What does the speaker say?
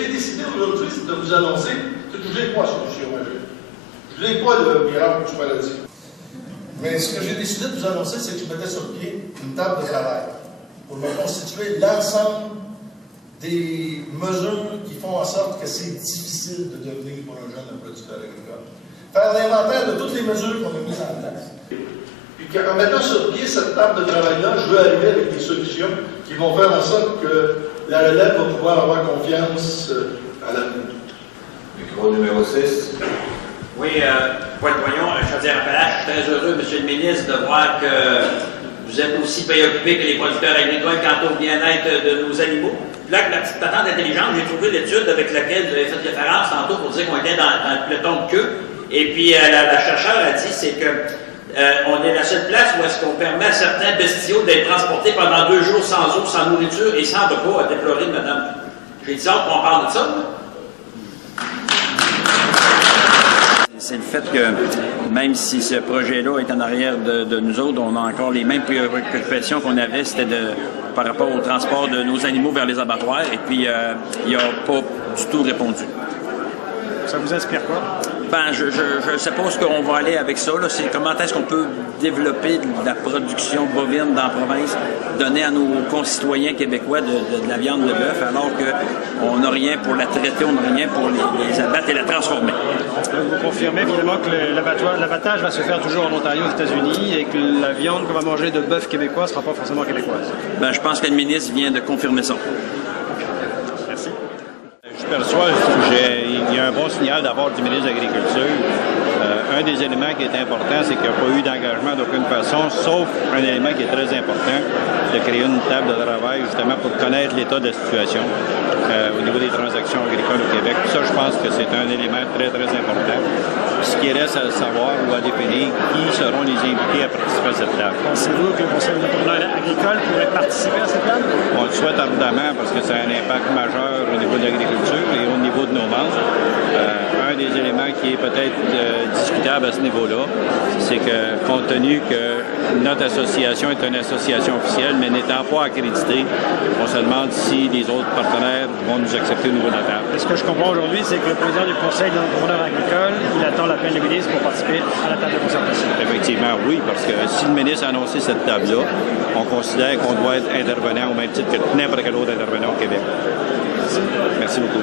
j'ai décidé aujourd'hui, c'est de vous annoncer que je n'ai pas solution magique. Je n'ai pas le miracle du paradis. Mais ce que j'ai décidé de vous annoncer, c'est que je mettais sur pied une table de travail pour me constituer l'ensemble des mesures qui font en sorte que c'est difficile de devenir pour un jeune producteur agricole. Faire l'inventaire de toutes les mesures qu'on a mises en place. Puis en mettant sur pied cette table de travail-là, je veux arriver avec des solutions qui vont faire en sorte que la relève va pouvoir avoir confiance à l'avenir. Micro numéro 6. Oui, Paul Poignon, Chaudière-Appalaches, je suis très heureux, M. le ministre, de voir que vous êtes aussi préoccupé que les producteurs agricoles quant au bien-être de nos animaux. Puis là, la petite patente intelligente, j'ai trouvé l'étude avec laquelle vous avez fait référence tantôt pour dire qu'on était dans le peloton de queue. Et puis, la chercheure a dit, c'est que on est la seule place où est-ce qu'on permet à certains bestiaux d'être transportés pendant 2 jours sans eau, sans nourriture et sans repos, à déplorer de Mme. J'ai dit ça, qu'on parle de ça, là. C'est le fait que, même si ce projet-là est en arrière de nous autres, on a encore les mêmes préoccupations qu'on avait, c'était par rapport au transport de nos animaux vers les abattoirs, et puis il n'a pas du tout répondu. Ça vous inspire quoi? Ben, je sais pas ce qu'on va aller avec ça. C'est comment est-ce qu'on peut développer de la production bovine dans la province, donner à nos concitoyens québécois de la viande de bœuf, alors qu'on n'a rien pour la traiter, on n'a rien pour les abattre et la transformer. Vous confirmez finalement que l'abattage va se faire toujours en Ontario, aux États-Unis, et que la viande qu'on va manger de bœuf québécois ne sera pas forcément québécoise? Ben, je pense que le ministre vient de confirmer ça. Merci. Je perçois qu'il y a un bon signal d'avoir du ministre de l'Agriculture. Un des éléments qui est important, c'est qu'il n'y a pas eu d'engagement d'aucune façon, sauf un élément qui est très important, de créer une table de travail justement pour connaître l'état de la situation au niveau des transactions agricoles au Québec. Ça, je pense que c'est un élément très, très important. Ce qui reste à savoir ou à définir, qui seront les invités à participer à cette table. Pensez-vous que le Conseil national agricole pourrait participer à cette table? On le souhaite ardemment parce que ça a un impact majeur au niveau de l'agriculture et au niveau de nos ventes. Un des éléments qui est peut-être discutable à ce niveau-là, c'est que compte tenu que notre association est une association officielle, mais n'étant pas accréditée, on se demande si les autres partenaires vont nous accepter au niveau de la table. Ce que je comprends aujourd'hui, c'est que le président du Conseil d'entrepreneurs agricoles, il attend l'appel du ministre pour participer à la table de concertation. Effectivement, oui, parce que si le ministre a annoncé cette table-là, on considère qu'on doit être intervenant au même titre que n'importe quel autre intervenant au Québec. Merci beaucoup.